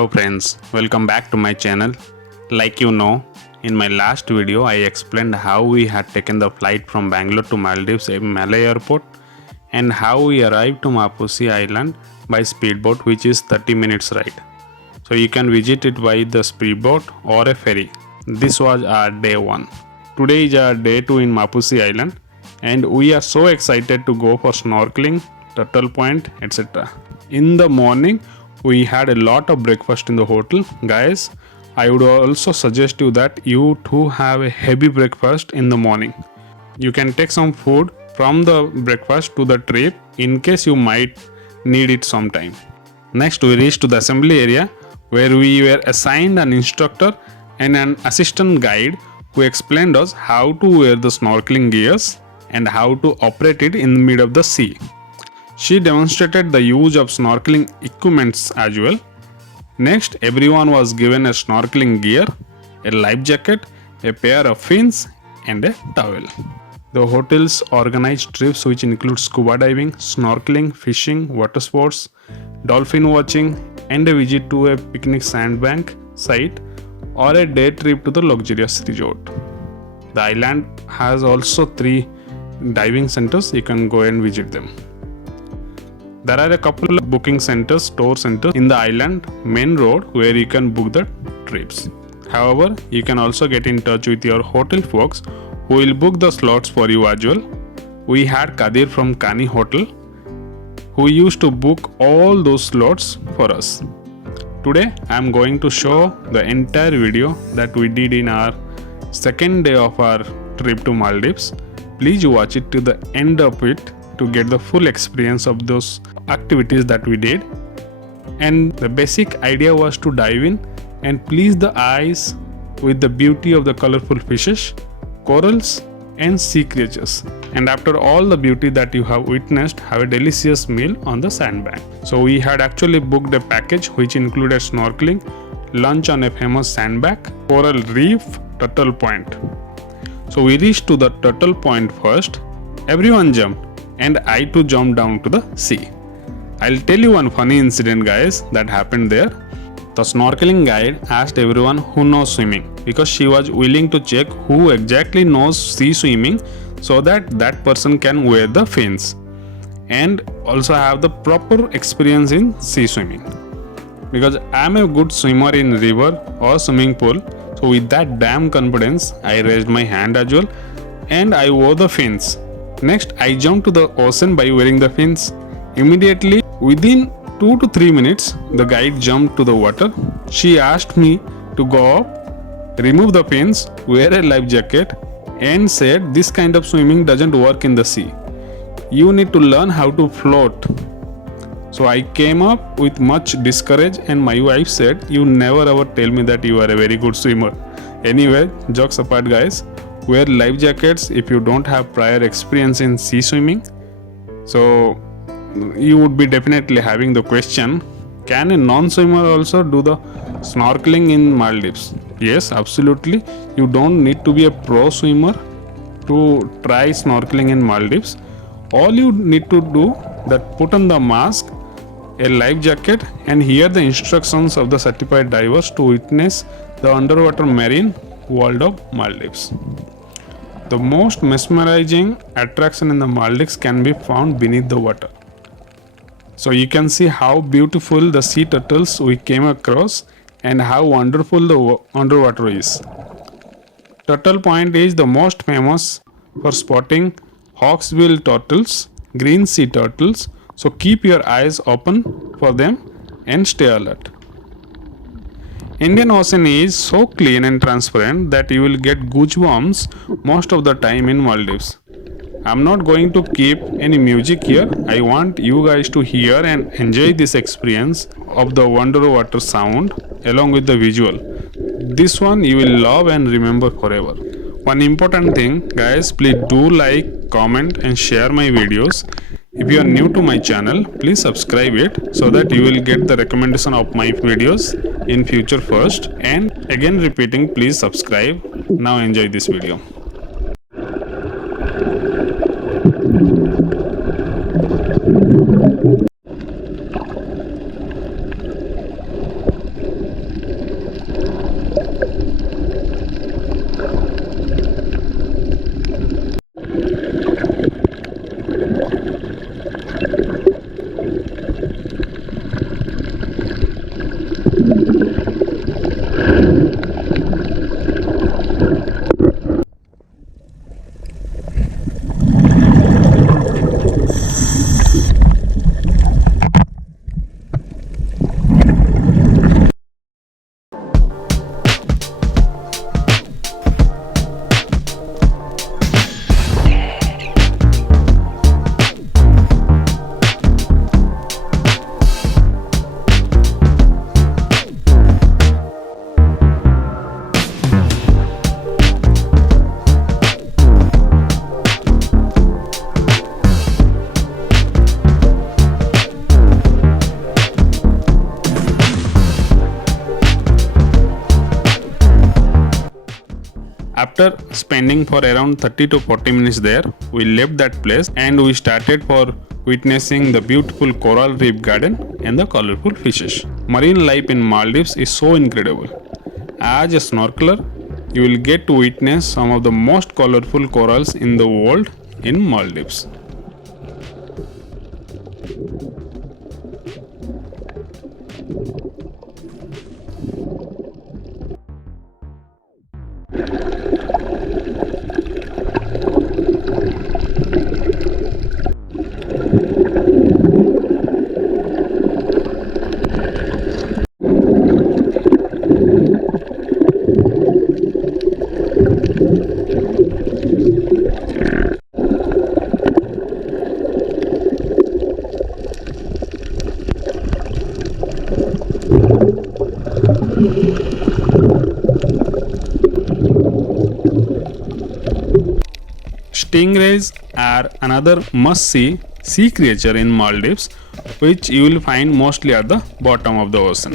Hello friends, welcome back to my channel. Like you know, in my last video I explained how we had taken the flight from Bangalore to Maldives at Malay airport and how we arrived to Maafushi island by speedboat, which is 30 minutes ride. So you can visit it by the speedboat or a ferry. This was our day 1. Today is our day 2 in Maafushi island and we are so excited to go for snorkeling, turtle point, etc. In the morning we had a lot of breakfast in the hotel. Guys, I would also suggest you that you too have a heavy breakfast in the morning. You can take some food from the breakfast to the trip in case you might need it sometime. Next we reached to the assembly area where we were assigned an instructor and an assistant guide who explained us how to wear the snorkeling gears and how to operate it in the mid of the sea. She demonstrated the use of snorkeling equipments as well. Next, everyone was given a snorkeling gear, a life jacket, a pair of fins and a towel. The hotels organized trips which include scuba diving, snorkeling, fishing, water sports, dolphin watching and a visit to a picnic sandbank site or a day trip to the luxurious resort. The island has also 3 diving centers. You can go and visit them. There are a couple of booking centers, store centers in the island main road where you can book the trips. However, you can also get in touch with your hotel folks who will book the slots for you as well. We had Kadir from Kani Hotel who used to book all those slots for us. Today I am going to show the entire video that we did in our second day of our trip to Maldives. Please watch it to the end of it to get the full experience of those activities that we did. And the basic idea was to dive in and please the eyes with the beauty of the colorful fishes, corals and sea creatures. And after all the beauty that you have witnessed, have a delicious meal on the sandbank. So we had actually booked a package which included snorkeling, lunch on a famous sandbank, coral reef, turtle point. So we reached to the turtle point first. Everyone jumped and I too jumped down to the sea. I'll tell you one funny incident, guys, that happened there. The snorkeling guide asked everyone who knows swimming because she was willing to check who exactly knows sea swimming so that that person can wear the fins and also have the proper experience in sea swimming. Because I'm a good swimmer in river or swimming pool, so with that damn confidence I raised my hand as well and I wore the fins. Next, I jumped to the ocean by wearing the fins. Immediately, within 2 to 3 minutes, the guide jumped to the water. She asked me to go up, remove the fins, wear a life jacket and said this kind of swimming doesn't work in the sea. You need to learn how to float. So I came up with much discourage and my wife said, you never ever tell me that you are a very good swimmer. Anyway, jokes apart guys, wear life jackets if you don't have prior experience in sea swimming. So you would be definitely having the question, can a non-swimmer also do the snorkeling in Maldives? Yes, absolutely. You don't need to be a pro swimmer to try snorkeling in Maldives. All you need to do that put on the mask, a life jacket and hear the instructions of the certified divers to witness the underwater marine world of Maldives. The most mesmerizing attraction in the Maldives can be found beneath the water. So you can see how beautiful the sea turtles we came across and how wonderful the underwater is. Turtle Point is the most famous for spotting hawksbill turtles, green sea turtles. So keep your eyes open for them and stay alert. Indian Ocean is so clean and transparent that you will get goosebumps most of the time in Maldives. I'm not going to keep any music here. I want you guys to hear and enjoy this experience of the underwater sound along with the visual. This one you will love and remember forever. One important thing, guys, please do like, comment and share my videos. If you are new to my channel, please subscribe it so that you will get the recommendation of my videos in future first. And again repeating, please subscribe. Now enjoy this video. After spending for around 30 to 40 minutes there, we left that place and we started for witnessing the beautiful coral reef garden and the colorful fishes. Marine life in Maldives is so incredible. As a snorkeler, you will get to witness some of the most colorful corals in the world in Maldives. Stingrays are another must-see sea creature in Maldives, which you will find mostly at the bottom of the ocean.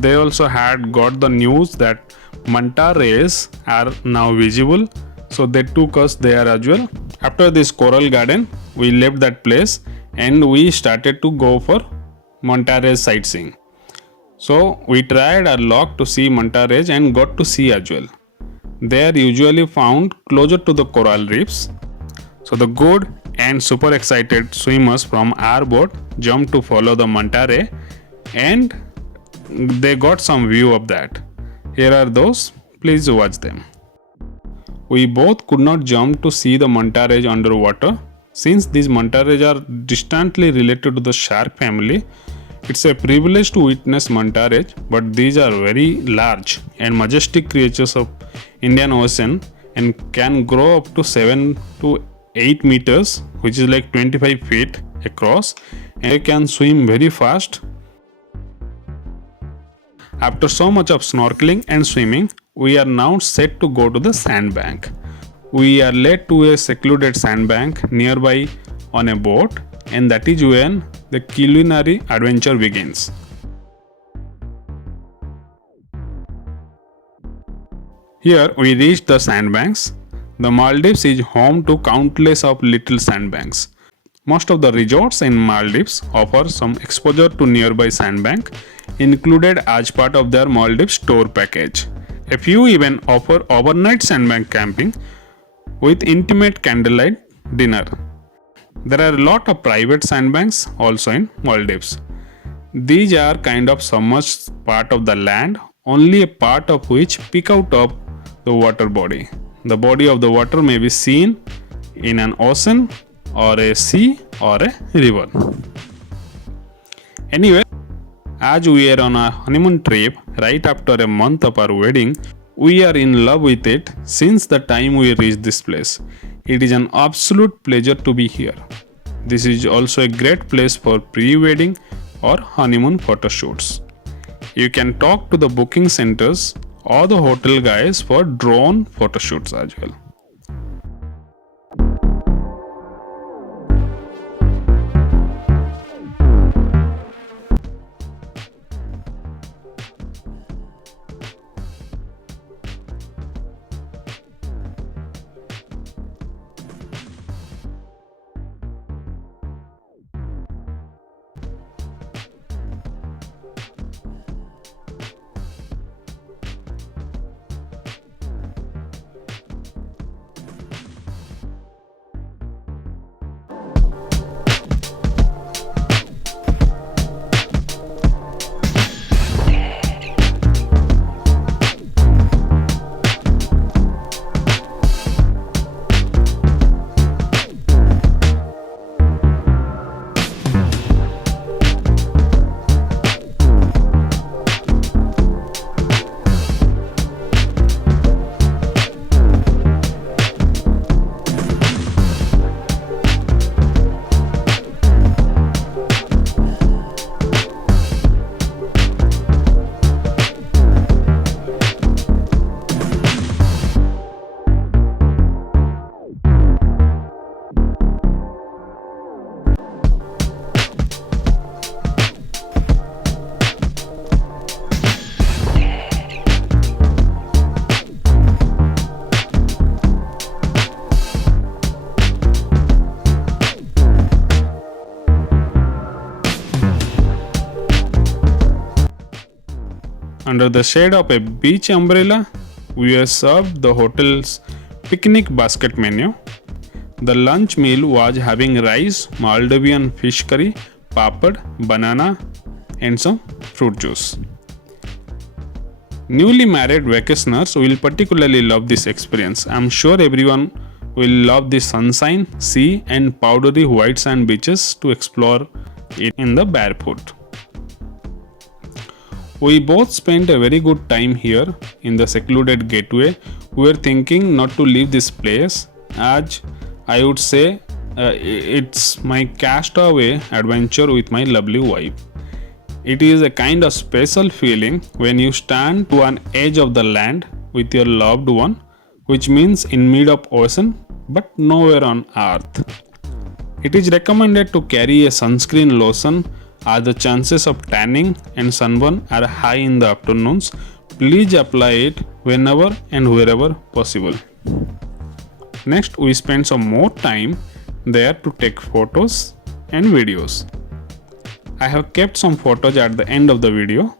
They also had got the news that manta rays are now visible, so they took us there as well. After this coral garden, we left that place and we started to go for manta rays sightseeing. So we tried our luck to see manta rays and got to see as well. They are usually found closer to the coral reefs. So the good and super excited swimmers from our boat jumped to follow the manta ray and they got some view of that. Here are those, please watch them. We both could not jump to see the manta rays underwater. Since these manta rays are distantly related to the shark family, it's a privilege to witness manta rays, but these are very large and majestic creatures of Indian Ocean and can grow up to 7 to 8 meters, which is like 25 feet across, and they can swim very fast. After so much of snorkeling and swimming, we are now set to go to the sandbank. We are led to a secluded sandbank nearby on a boat, and that is when the culinary adventure begins. Here we reach the sandbanks. The Maldives is home to countless of little sandbanks. Most of the resorts in Maldives offer some exposure to nearby sandbank included as part of their Maldives tour package. A few even offer overnight sandbank camping with intimate candlelight dinner. There are a lot of private sandbanks also in Maldives. These are kind of submerged part of the land, only a part of which peek out of the water body. The body of the water may be seen in an ocean or a sea or a river. Anyway, as we are on a honeymoon trip right after a month of our wedding, we are in love with it since the time we reached this place. It is an absolute pleasure to be here. This is also a great place for pre-wedding or honeymoon photo shoots. You can talk to the booking centers or the hotel guys for drone photo shoots as well. Under the shade of a beach umbrella, we were served the hotel's picnic basket menu. The lunch meal was having rice, Maldivian fish curry, papad, banana, and some fruit juice. Newly married vacationers will particularly love this experience. I'm sure everyone will love the sunshine, sea, and powdery white sand beaches to explore it in the barefoot. We both spent a very good time here in the secluded gateway. We were thinking not to leave this place, as I would say it's my castaway adventure with my lovely wife. It is a kind of special feeling when you stand to an edge of the land with your loved one, which means in mid of ocean but nowhere on earth. It is recommended to carry a sunscreen lotion as the chances of tanning and sunburn are high in the afternoons. Please apply it whenever and wherever possible. Next, we spend some more time there to take photos and videos. I have kept some photos at the end of the video.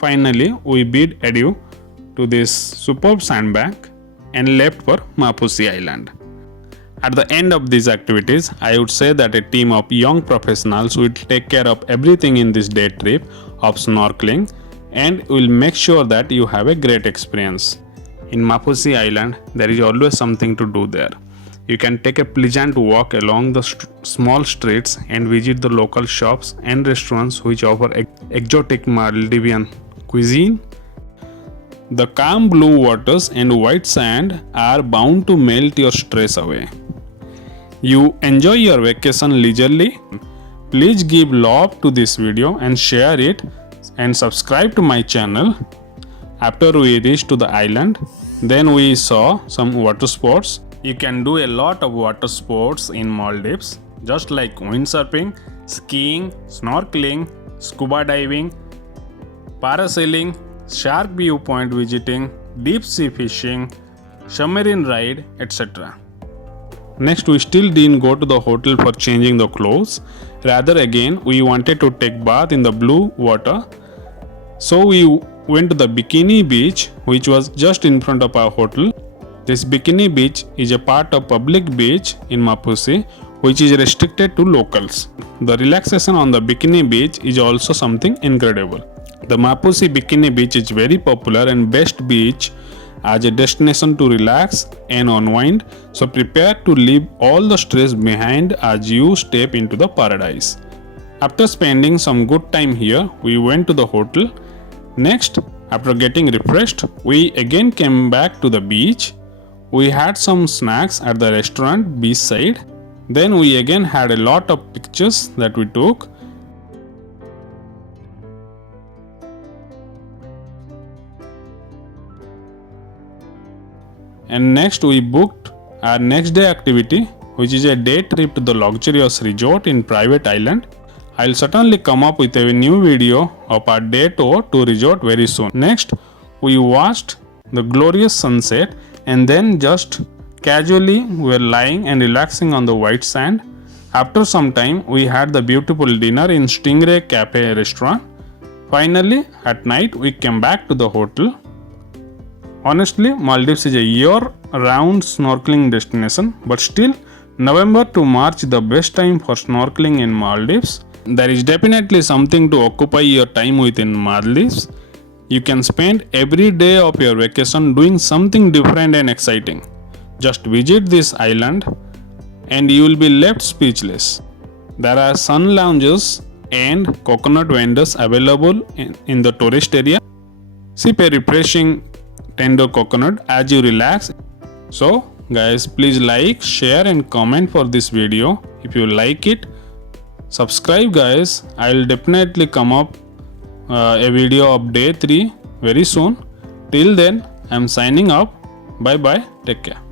Finally, we bid adieu to this superb sandbank and left for Maafushi Island. At the end of these activities, I would say that a team of young professionals will take care of everything in this day trip of snorkeling and will make sure that you have a great experience. In Maafushi Island, there is always something to do there. You can take a pleasant walk along the small streets and visit the local shops and restaurants which offer exotic Maldivian cuisine. The calm blue waters and white sand are bound to melt your stress away. You enjoy your vacation leisurely. Please give love to this video and share it and subscribe to my channel. After we reached to the island, then we saw some water sports. You can do a lot of water sports in Maldives, just like windsurfing, skiing, snorkeling, scuba diving, parasailing, shark viewpoint visiting, deep sea fishing, submarine ride, etc. Next, we still didn't go to the hotel for changing the clothes. Rather, again, we wanted to take bath in the blue water. So we went to the Bikini Beach, which was just in front of our hotel. This Bikini Beach is a part of public beach in Maafushi, which is restricted to locals. The relaxation on the Bikini Beach is also something incredible. The Maafushi Bikini Beach is very popular and best beach as a destination to relax and unwind, so prepare to leave all the stress behind as you step into the paradise. After spending some good time here, we went to the hotel. Next, after getting refreshed, we again came back to the beach. We had some snacks at the restaurant beachside. Then we again had a lot of pictures that we took. And next we booked our next day activity, which is a day trip to the luxurious resort in private island. I'll certainly come up with a new video of our day tour to resort very soon. Next, we watched the glorious sunset and then just casually were lying and relaxing on the white sand. After some time, we had the beautiful dinner in Stingray Cafe restaurant. Finally, at night, we came back to the hotel. Honestly, Maldives is a year-round snorkeling destination, but still, November to March is the best time for snorkeling in Maldives. There is definitely something to occupy your time with in Maldives. You can spend every day of your vacation doing something different and exciting. Just visit this island and you will be left speechless. There are sun lounges and coconut vendors available in the tourist area. Sip a refreshing tender coconut as you relax. So guys, please like, share and comment for this video if you like it. Subscribe guys, I'll definitely come up a video of day 3 very soon. Till then, I'm signing up. Bye bye, take care.